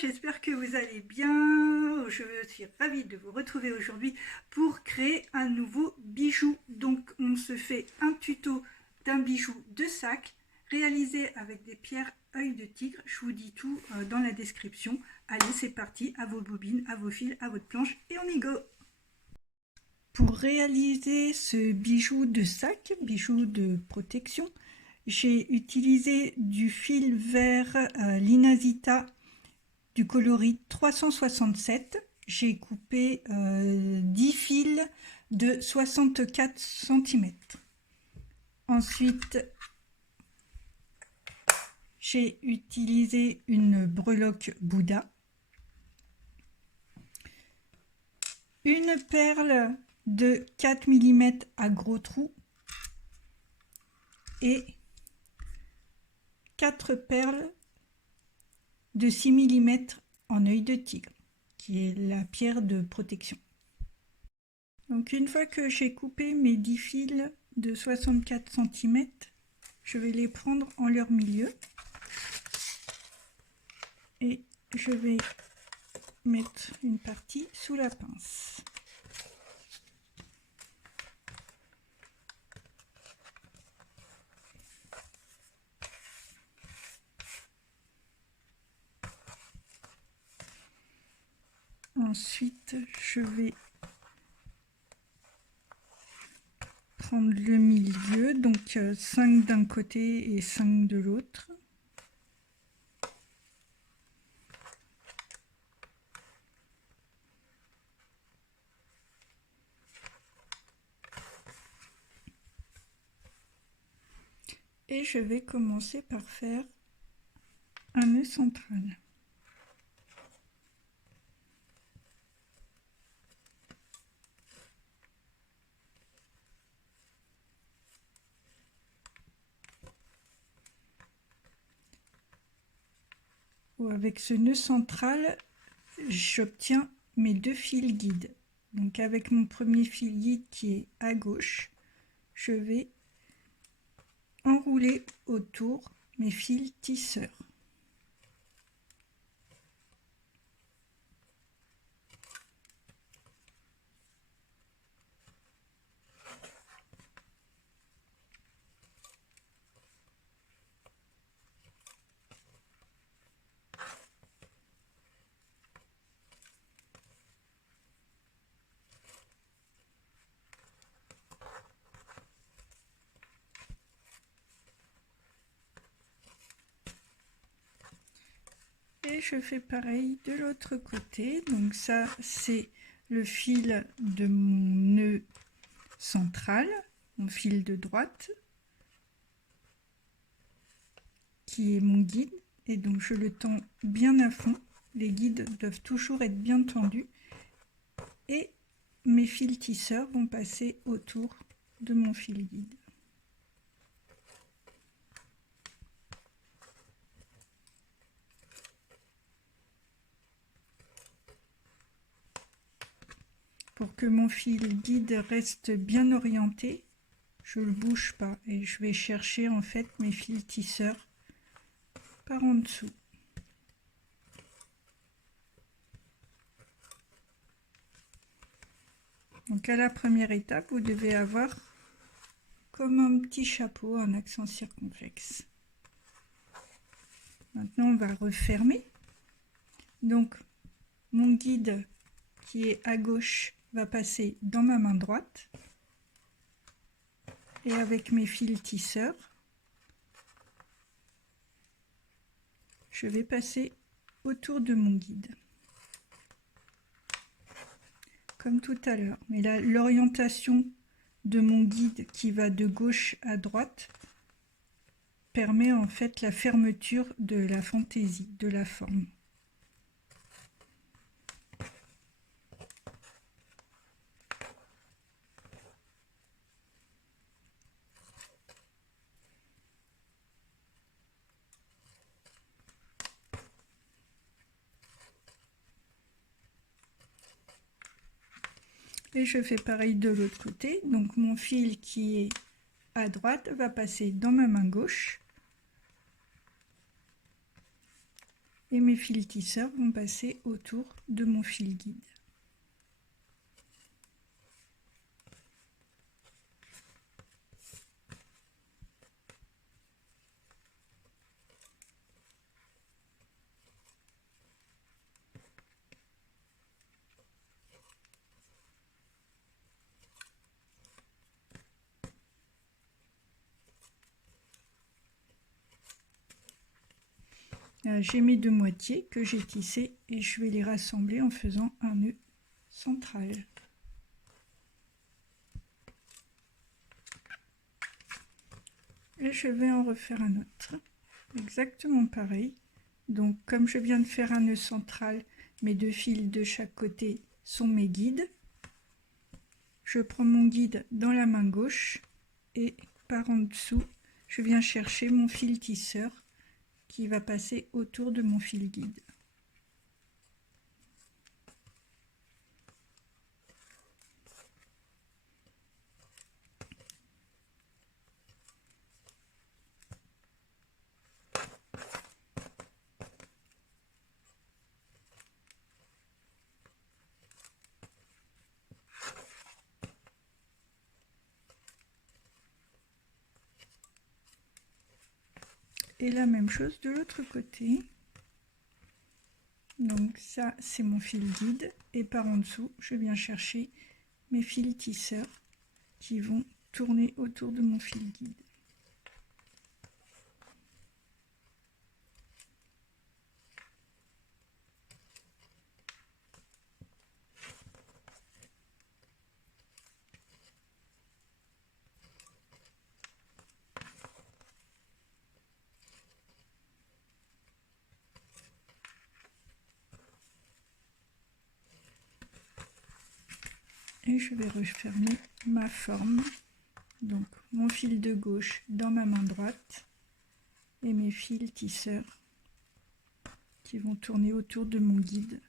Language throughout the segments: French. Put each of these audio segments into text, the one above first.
j'espère que vous allez bien. Je suis ravie de vous retrouver aujourd'hui pour créer un nouveau bijou. Donc on se fait un tuto d'un bijou de sac réalisé avec des pierres œil de tigre. Je vous dis tout dans la description. Allez, c'est parti, à vos bobines, à vos fils, à votre planche et on y go. Pour réaliser ce bijou de sac, bijou de protection, j'ai utilisé du fil vert Linazita du coloris 367. J'ai coupé 10 fils de 64 cm. Ensuite, j'ai utilisé une breloque Bouddha, une perle de 4 mm à gros trous et 4 perles de 6 mm en œil de tigre, qui est la pierre de protection. Donc une fois que j'ai coupé mes 10 fils de 64 cm, je vais les prendre en leur milieu et je vais mettre une partie sous la pince. Ensuite, je vais prendre le milieu, donc 5 d'un côté et 5 de l'autre. Et je vais commencer par faire un nœud central. Avec ce nœud central, j'obtiens mes 2 fils guides. Donc avec mon premier fil guide qui est à gauche, je vais enrouler autour mes fils tisseurs. Et je fais pareil de l'autre côté. Donc ça, c'est le fil de mon nœud central, mon fil de droite, qui est mon guide. Et donc je le tends bien à fond. Les guides doivent toujours être bien tendus. Et mes fils tisseurs vont passer autour de mon fil guide. Pour que mon fil guide reste bien orienté, je ne le bouge pas et je vais chercher en fait mes fils tisseurs par en dessous. Donc à la première étape, vous devez avoir comme un petit chapeau, un accent circonflexe. Maintenant, on va refermer. Donc mon guide qui est à gauche va passer dans ma main droite et avec mes fils tisseurs, je vais passer autour de mon guide. Comme tout à l'heure. Mais là, l'orientation de mon guide qui va de gauche à droite permet en fait la fermeture de la fantaisie, de la forme. Et je fais pareil de l'autre côté. Donc mon fil qui est à droite va passer dans ma main gauche. et mes fils tisseurs vont passer autour de mon fil guide. J'ai mes 2 moitiés que j'ai tissées et je vais les rassembler en faisant un nœud central. Et je vais en refaire un autre, exactement pareil. Donc comme je viens de faire un nœud central, mes 2 fils de chaque côté sont mes guides. Je prends mon guide dans la main gauche et par en dessous, je viens chercher mon fil tisseur qui va passer autour de mon fil guide. Et la même chose de l'autre côté. Donc ça, c'est mon fil guide. Et par en dessous, je viens chercher mes fils tisseurs qui vont tourner autour de mon fil guide. Et je vais refermer ma forme. Donc mon fil de gauche dans ma main droite et mes fils tisseurs qui vont tourner autour de mon guide.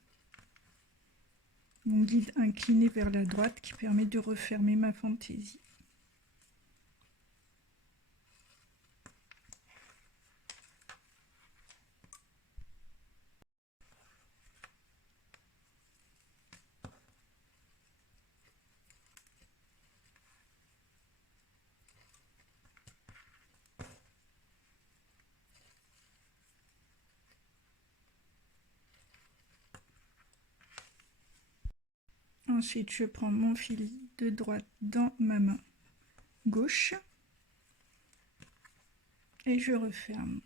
Mon guide incliné vers la droite qui permet de refermer ma fantaisie. Ensuite, je prends mon fil de droite dans ma main gauche et je referme.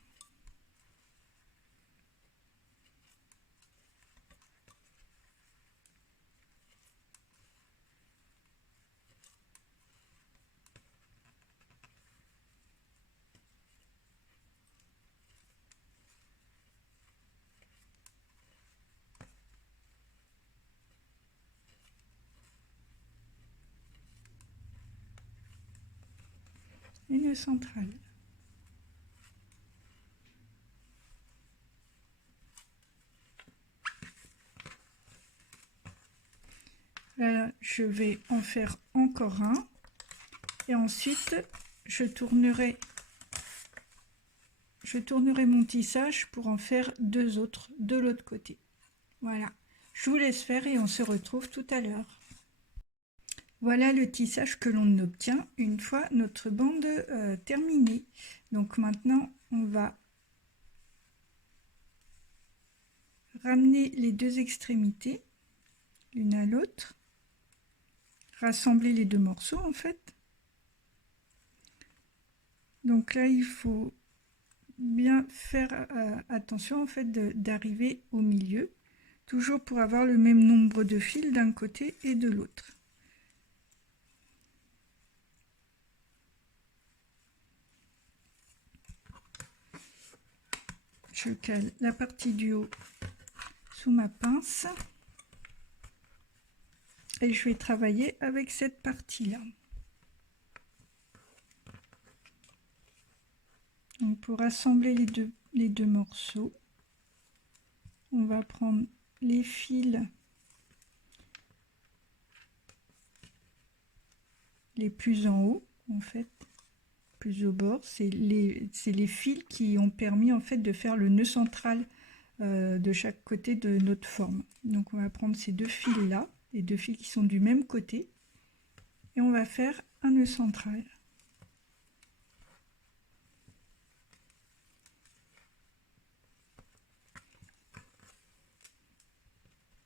Et nœud central. Là, je vais en faire encore un et ensuite je tournerai mon tissage pour en faire 2 autres de l'autre côté. Voilà, je vous laisse faire et on se retrouve tout à l'heure. Voilà le tissage que l'on obtient une fois notre bande terminée. Donc maintenant, on va ramener les 2 extrémités l'une à l'autre, rassembler les 2 morceaux en fait. Donc là, il faut bien faire attention en fait d'arriver au milieu, toujours pour avoir le même nombre de fils d'un côté et de l'autre. Je cale la partie du haut sous ma pince et je vais travailler avec cette partie-là. Donc pour assembler les deux morceaux, on va prendre les fils les plus en haut, en fait, plus au bord. C'est les fils qui ont permis en fait de faire le nœud central de chaque côté de notre forme. Donc on va prendre ces deux fils là, les deux fils qui sont du même côté, et on va faire un nœud central.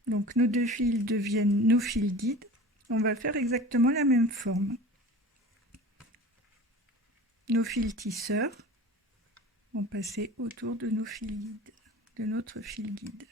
Donc nos deux fils deviennent nos fils guides. On va faire exactement la même forme. Nos fils tisseurs vont passer autour de nos fils guides, de notre fil guide.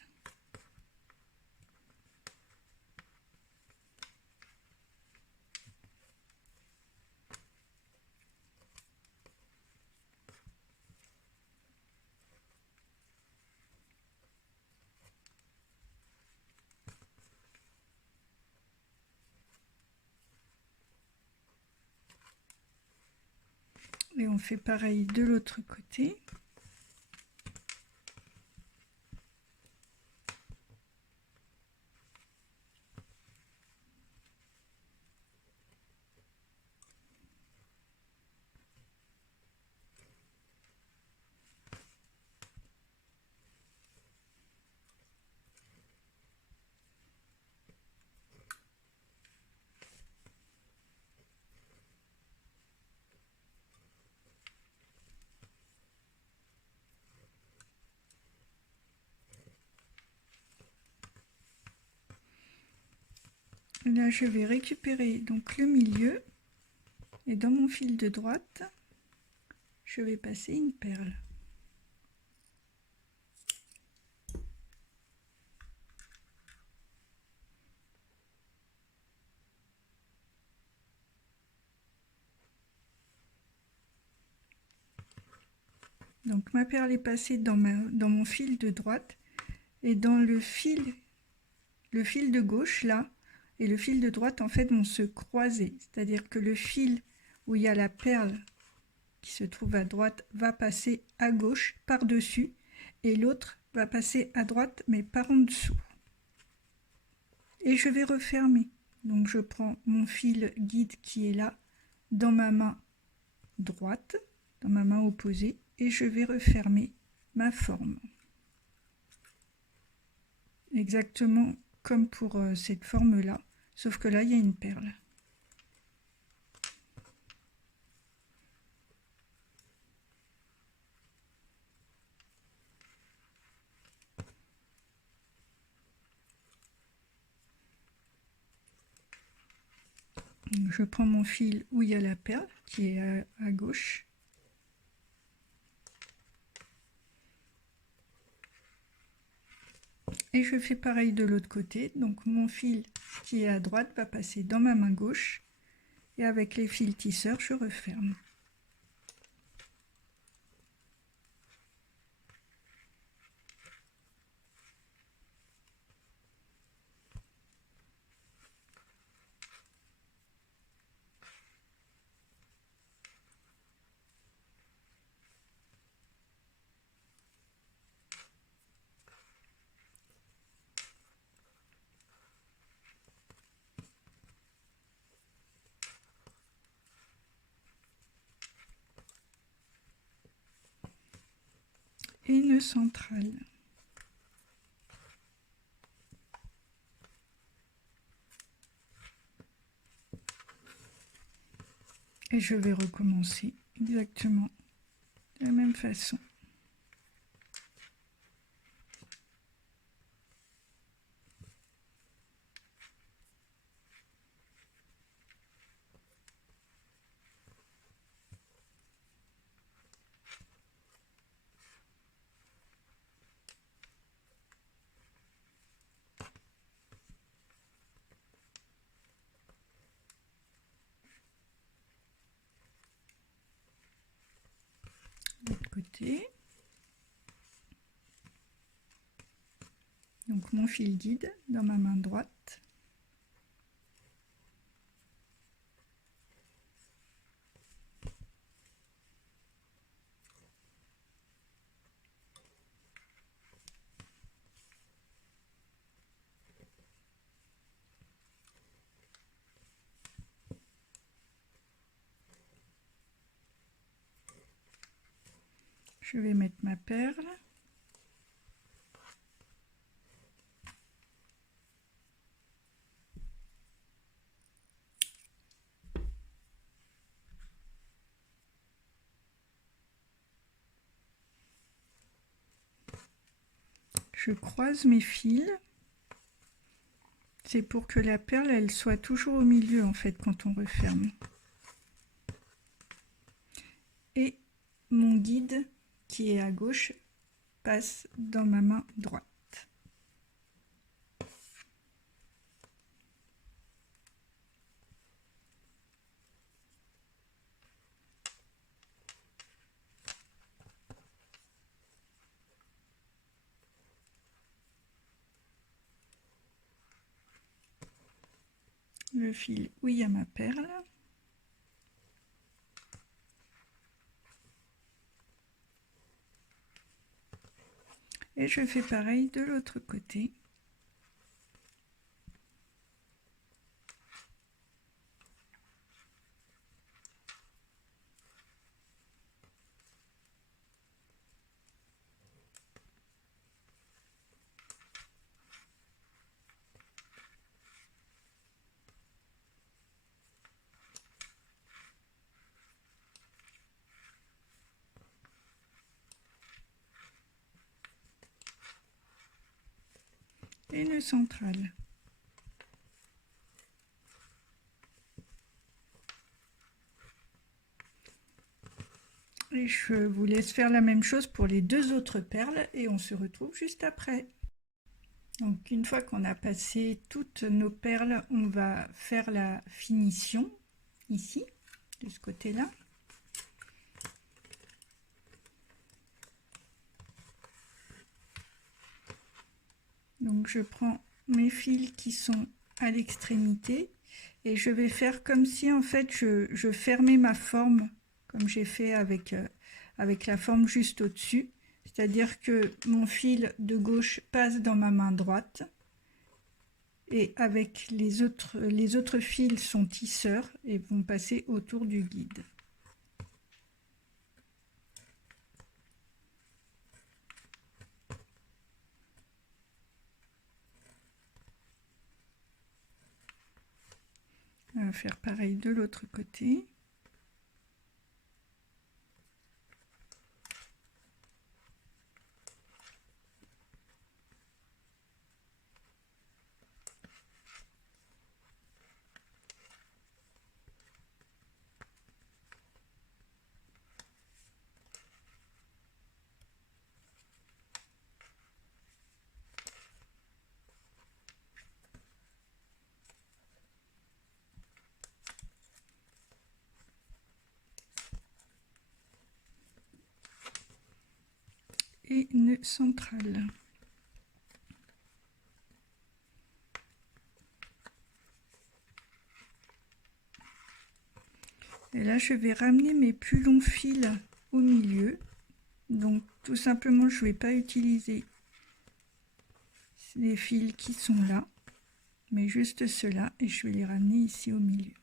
Et on fait pareil de l'autre côté. Et là, je vais récupérer donc le milieu et dans mon fil de droite, je vais passer une perle. Donc ma perle est passée dans mon fil de droite et dans le fil de gauche là et le fil de droite en fait vont se croiser. C'est-à-dire que le fil où il y a la perle qui se trouve à droite va passer à gauche par-dessus et l'autre va passer à droite mais par en dessous. Et je vais refermer. Donc je prends mon fil guide qui est là dans ma main droite, dans ma main opposée, et je vais refermer ma forme. Exactement comme pour cette forme-là, sauf que là, il y a une perle. Donc, je prends mon fil où il y a la perle, qui est à gauche. Et je fais pareil de l'autre côté. Donc mon fil qui est à droite va passer dans ma main gauche. Et avec les fils tisseurs, je referme. Et nœud central. Et je vais recommencer exactement de la même façon. De l'autre côté. Donc mon fil guide dans ma main droite. Je vais mettre ma perle. Je croise mes fils. C'est pour que la perle, elle soit toujours au milieu, en fait, quand on referme. Et mon guide, qui est à gauche, passe dans ma main droite. Le fil où il y a ma perle. Et je fais pareil de l'autre côté. Et nœud central. Et je vous laisse faire la même chose pour les deux autres perles et on se retrouve juste après. Donc une fois qu'on a passé toutes nos perles, on va faire la finition ici, de ce côté-là. Donc je prends mes fils qui sont à l'extrémité et je vais faire comme si en fait je fermais ma forme comme j'ai fait avec la forme juste au-dessus. C'est-à-dire que mon fil de gauche passe dans ma main droite et avec les autres fils sont tisseurs et vont passer autour du guide. On va faire pareil de l'autre côté. Et nœud central. Et là, je vais ramener mes plus longs fils au milieu. Donc, tout simplement, je ne vais pas utiliser les fils qui sont là, mais juste ceux-là, et je vais les ramener ici au milieu.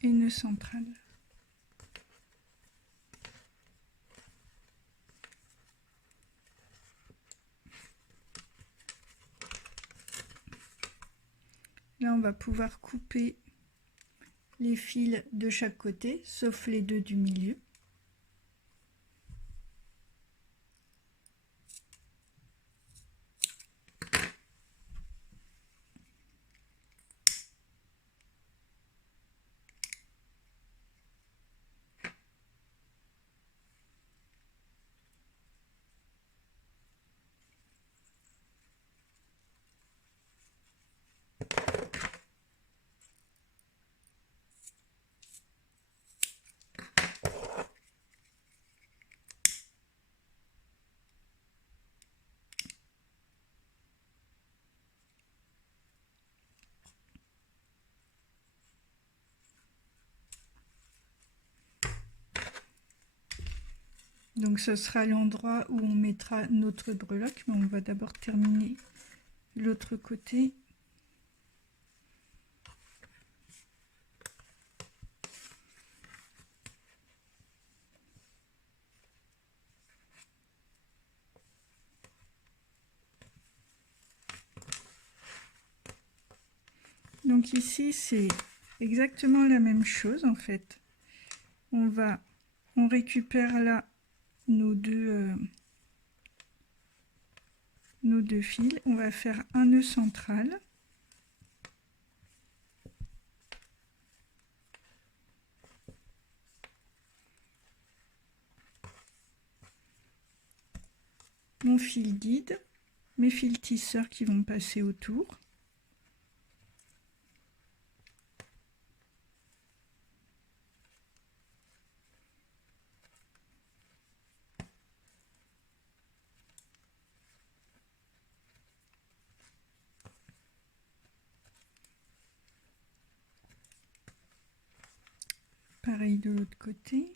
Et nœud central. Là, on va pouvoir couper les fils de chaque côté, sauf les deux du milieu. Donc ce sera l'endroit où on mettra notre breloque, mais on va d'abord terminer l'autre côté. Donc ici, c'est exactement la même chose en fait. On récupère là nos deux fils. On va faire un nœud central. Mon fil guide, mes fils tisseurs qui vont passer autour. Pareil de l'autre côté.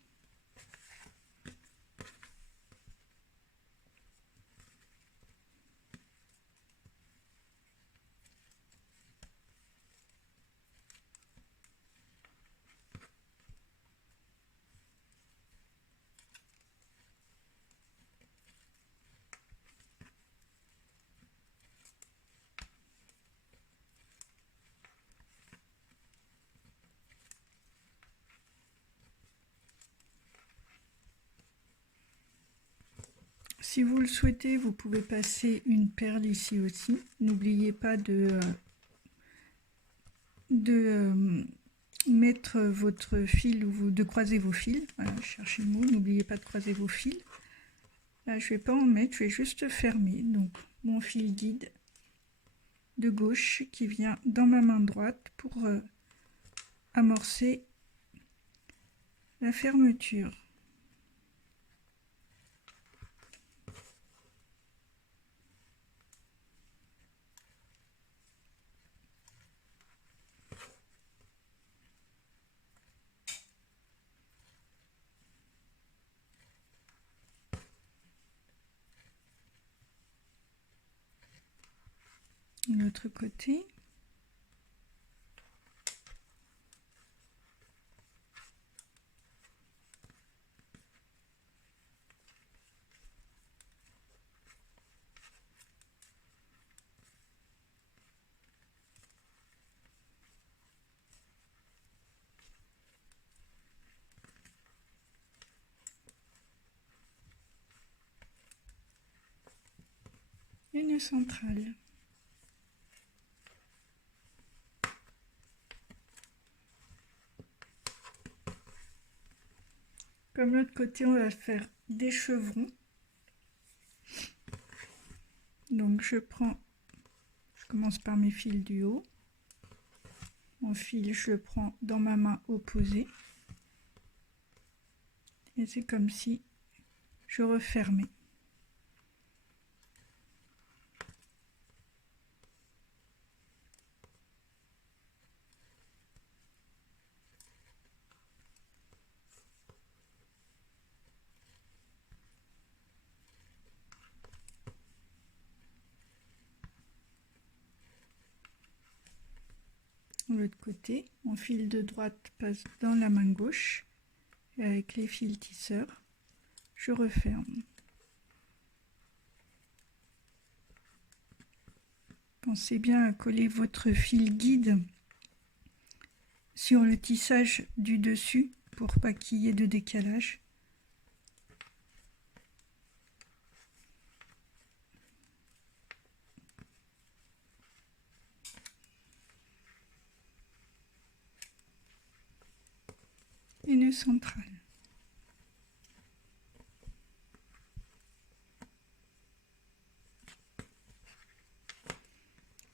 Si vous le souhaitez, vous pouvez passer une perle ici aussi. N'oubliez pas de mettre votre fil ou de croiser vos fils. Voilà, cherchez le mot, n'oubliez pas de croiser vos fils. Là, je ne vais pas en mettre, je vais juste fermer. Donc, mon fil guide de gauche qui vient dans ma main droite pour amorcer la fermeture. L'autre côté. Une centrale. Comme l'autre côté, on va faire des chevrons. Donc je commence par mes fils du haut. Mon fil, je le prends dans ma main opposée. Et c'est comme si je refermais. De l'autre côté, mon fil de droite passe dans la main gauche et avec les fils tisseurs, je referme. Pensez bien à coller votre fil guide sur le tissage du dessus pour pas qu'il y ait de décalage. Et nœud central.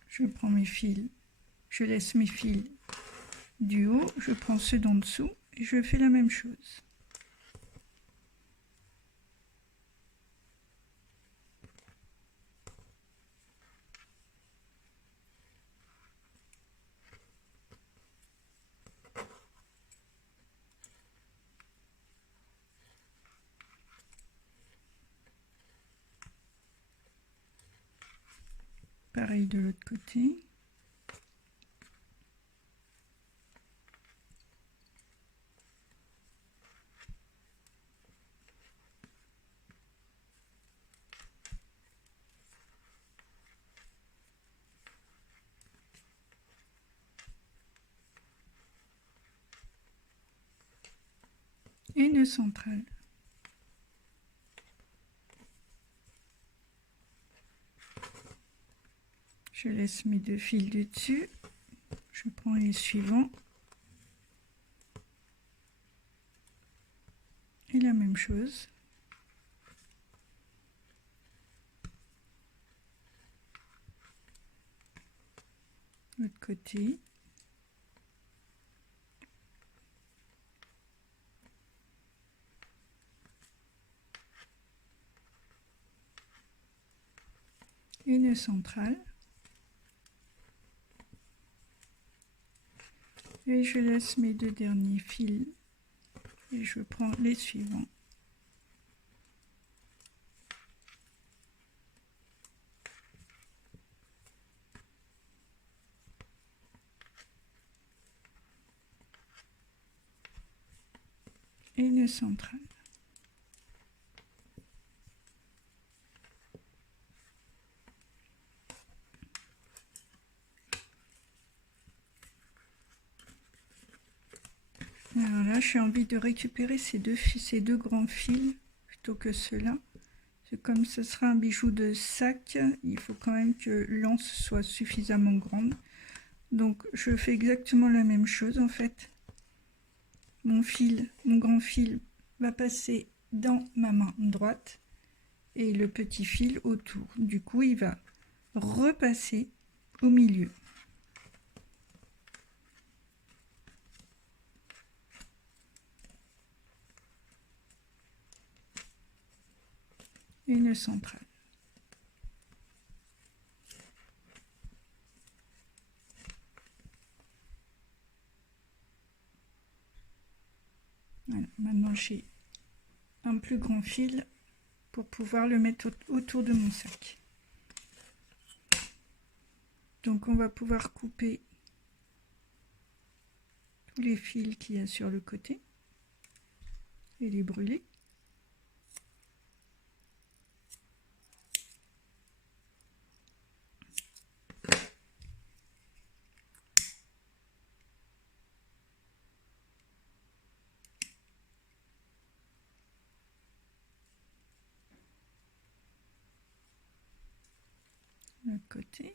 Je prends mes fils, je laisse mes fils du haut, je prends ceux d'en dessous et je fais la même chose. Pareil de l'autre côté. et nœud central. Je laisse mes 2 fils du dessus, je prends les suivants et la même chose. L'autre côté. Et nœud central. Et je laisse mes 2 derniers fils et je prends les suivants. Et nœud central. Alors là, j'ai envie de récupérer ces deux grands fils plutôt que ceux-là. Comme ce sera un bijou de sac, il faut quand même que l'anse soit suffisamment grande. Donc je fais exactement la même chose en fait. Mon grand fil va passer dans ma main droite et le petit fil autour. Du coup, il va repasser au milieu. Et nœud central. Voilà, maintenant j'ai un plus grand fil pour pouvoir le mettre autour de mon sac. Donc on va pouvoir couper tous les fils qu'il y a sur le côté et les brûler. L'autre côté.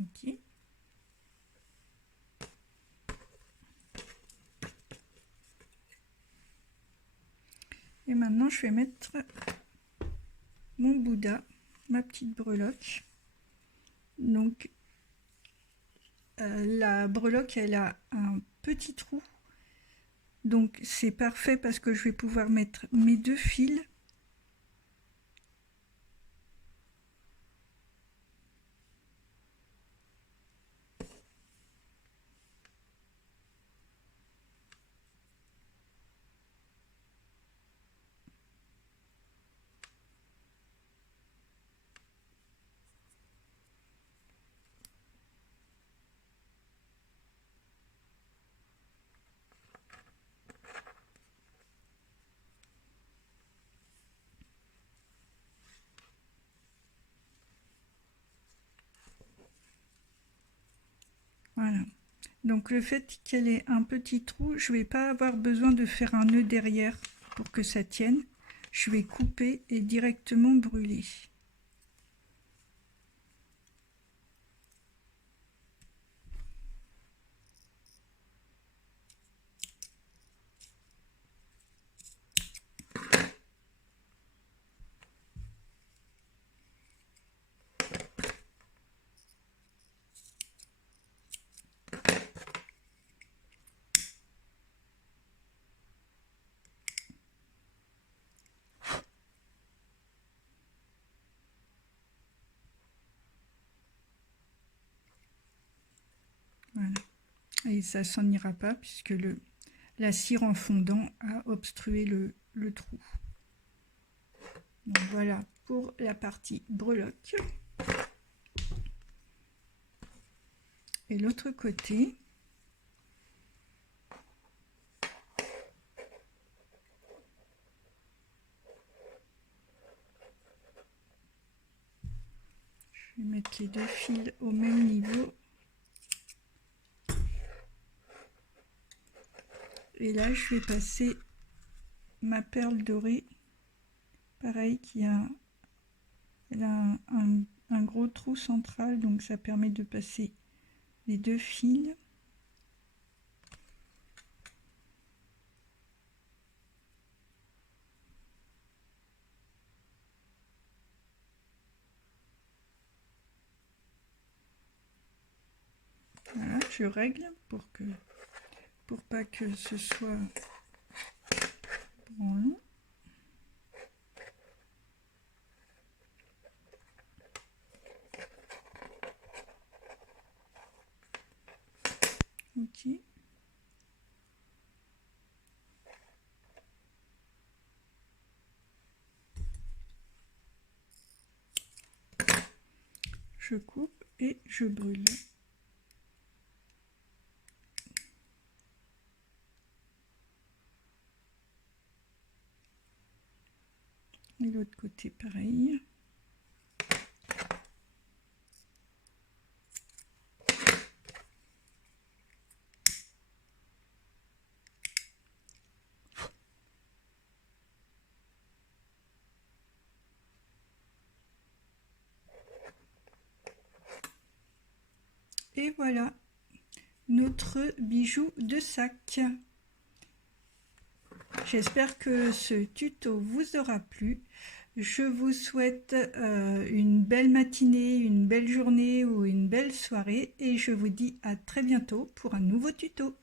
Ok. Et maintenant, je vais mettre mon Bouddha, ma petite breloque. Donc, la breloque, elle a un petit trou. Donc, c'est parfait parce que je vais pouvoir mettre mes 2 fils. Voilà. Donc le fait qu'elle ait un petit trou, je ne vais pas avoir besoin de faire un nœud derrière pour que ça tienne. Je vais couper et directement brûler. Voilà. Et ça s'en ira pas puisque la cire en fondant a obstrué le trou. Donc voilà pour la partie breloque. Et l'autre côté, je vais mettre les deux fils au même niveau. Et là, je vais passer ma perle dorée, pareil, elle a un gros trou central, donc ça permet de passer les deux fils. Voilà, je règle pour pas que ce soit branlant. Ok. Je coupe et je brûle. Et l'autre côté pareil. Et voilà notre bijou de sac. J'espère que ce tuto vous aura plu. Je vous souhaite une belle matinée, une belle journée ou une belle soirée et je vous dis à très bientôt pour un nouveau tuto.